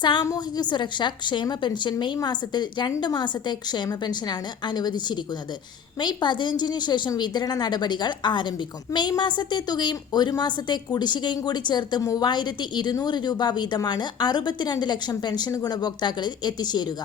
സാമൂഹിക സുരക്ഷ ക്ഷേമ പെൻഷൻ മെയ് മാസത്തിൽ രണ്ട് മാസത്തെ ക്ഷേമ പെൻഷനാണ് അനുവദിച്ചിരിക്കുന്നത്. മെയ് പതിനഞ്ചിന് ശേഷം വിതരണ നടപടികൾ ആരംഭിക്കും. മെയ് മാസത്തെ തുകയും ഒരു മാസത്തെ കുടിശ്ശികയും കൂടി ചേർത്ത് മൂവായിരത്തി ഇരുന്നൂറ് രൂപ വീതമാണ് അറുപത്തിരണ്ട് ലക്ഷം പെൻഷൻ ഗുണഭോക്താക്കളിൽ എത്തിച്ചേരുക.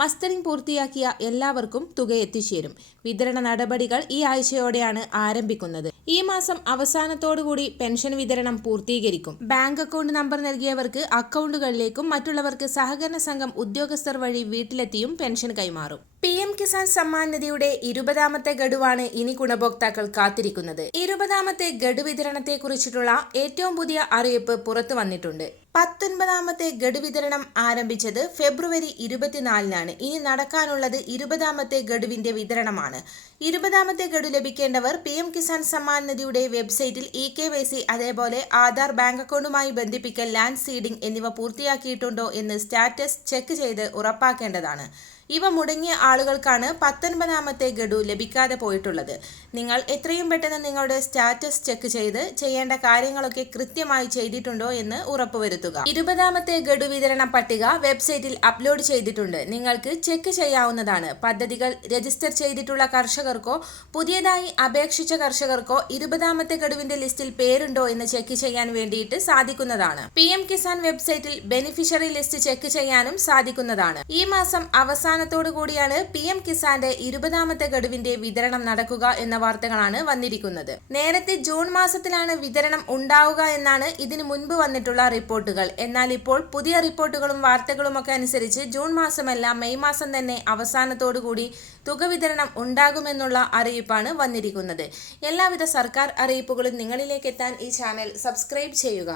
മസ്റ്ററിംഗ് പൂർത്തിയാക്കിയ എല്ലാവർക്കും തുക എത്തിച്ചേരും. വിതരണ നടപടികൾ ഈ ആഴ്ചയോടെയാണ് ആരംഭിക്കുന്നത്. ഈ മാസം അവസാനത്തോടുകൂടി പെൻഷൻ വിതരണം പൂർത്തീകരിക്കും. ബാങ്ക് അക്കൗണ്ട് നമ്പർ നൽകിയവർക്ക് അക്കൗണ്ടുകളിലേക്കും മറ്റുള്ളവർക്ക് സഹകരണ സംഘം ഉദ്യോഗസ്ഥർ വഴി വീട്ടിലെത്തിയും പെൻഷൻ കൈമാറും പി എം കിസാൻ സമ്മാൻ നിധിയുടെ ഇരുപതാമത്തെ ഗഡുവാണ് ഇനി ഗുണഭോക്താക്കൾ കാത്തിരിക്കുന്നത്. ഇരുപതാമത്തെ ഗഡു വിതരണത്തെ കുറിച്ചിട്ടുള്ള ഏറ്റവും പുതിയ അറിയിപ്പ് പുറത്തു വന്നിട്ടുണ്ട്. പത്തൊൻപതാമത്തെ ഗഡു വിതരണം ആരംഭിച്ചത് ഫെബ്രുവരി ഇരുപത്തിനാലിനാണ്. ഇനി നടക്കാനുള്ളത് ഇരുപതാമത്തെ ഗഡുവിന്റെ വിതരണമാണ്. ഇരുപതാമത്തെ ഗഡു ലഭിക്കേണ്ടവർ പി എം കിസാൻ സമ്മാൻ നിധിയുടെ വെബ്സൈറ്റിൽ ഇ കെ വൈ സി അതേപോലെ ആധാർ ബാങ്ക് അക്കൗണ്ടുമായി ബന്ധിപ്പിക്കൽ ലാൻഡ് സീഡിംഗ് എന്നിവ പൂർത്തിയാക്കിയിട്ടുണ്ടോ എന്ന് സ്റ്റാറ്റസ് ചെക്ക് ചെയ്ത് ഉറപ്പാക്കേണ്ടതാണ്. ഇവ മുടങ്ങിയ ആളുകൾക്കാണ് പത്തൊൻപതാമത്തെ ഗഡു ലഭിക്കാതെ പോയിട്ടുള്ളത്. നിങ്ങൾ എത്രയും പെട്ടെന്ന് നിങ്ങളുടെ സ്റ്റാറ്റസ് ചെക്ക് ചെയ്ത് ചെയ്യേണ്ട കാര്യങ്ങളൊക്കെ കൃത്യമായി ചെയ്തിട്ടുണ്ടോ എന്ന് ഉറപ്പുവരുത്തുക. ഇരുപതാമത്തെ ഗഡു വിതരണ പട്ടിക വെബ്സൈറ്റിൽ അപ്ലോഡ് ചെയ്തിട്ടുണ്ട്. നിങ്ങൾക്ക് ചെക്ക് ചെയ്യാവുന്നതാണ്. പദ്ധതികൾ രജിസ്റ്റർ ചെയ്തിട്ടുള്ള കർഷകർക്കോ പുതിയതായി അപേക്ഷിച്ച കർഷകർക്കോ ഇരുപതാമത്തെ ഗഡുവിന്റെ ലിസ്റ്റിൽ പേരുണ്ടോ എന്ന് ചെക്ക് ചെയ്യാൻ വേണ്ടിയിട്ട് സാധിക്കുന്നതാണ്. പി എം കിസാൻ വെബ്സൈറ്റിൽ ബെനിഫിഷ്യറി ലിസ്റ്റ് ചെക്ക് ചെയ്യാനും സാധിക്കുന്നതാണ്. ഈ മാസം അവസാനത്തോടു കൂടിയാണ് പി എം കിസാന്റെ ഇരുപതാമത്തെ ഗഡുവിന്റെ വിതരണം നടക്കുക എന്ന വാർത്തകളാണ് വന്നിരിക്കുന്നത്. നേരത്തെ ജൂൺ മാസത്തിലാണ് വിതരണം ഉണ്ടാവുക എന്നാണ് ഇതിനു മുൻപ് വന്നിട്ടുള്ള റിപ്പോർട്ടുകൾ. എന്നാൽ ഇപ്പോൾ പുതിയ റിപ്പോർട്ടുകളും വാർത്തകളും ഒക്കെ അനുസരിച്ച് ജൂൺ മാസമല്ല മെയ് മാസം തന്നെ അവസാനത്തോടുകൂടി തുക വിതരണം ഉണ്ടാകുമെന്നുള്ള അറിയിപ്പാണ് വന്നിരിക്കുന്നത്. എല്ലാവിധ സർക്കാർ അറിയിപ്പുകളും നിങ്ങളിലേക്ക് എത്താൻ ഈ ചാനൽ സബ്സ്ക്രൈബ് ചെയ്യുക.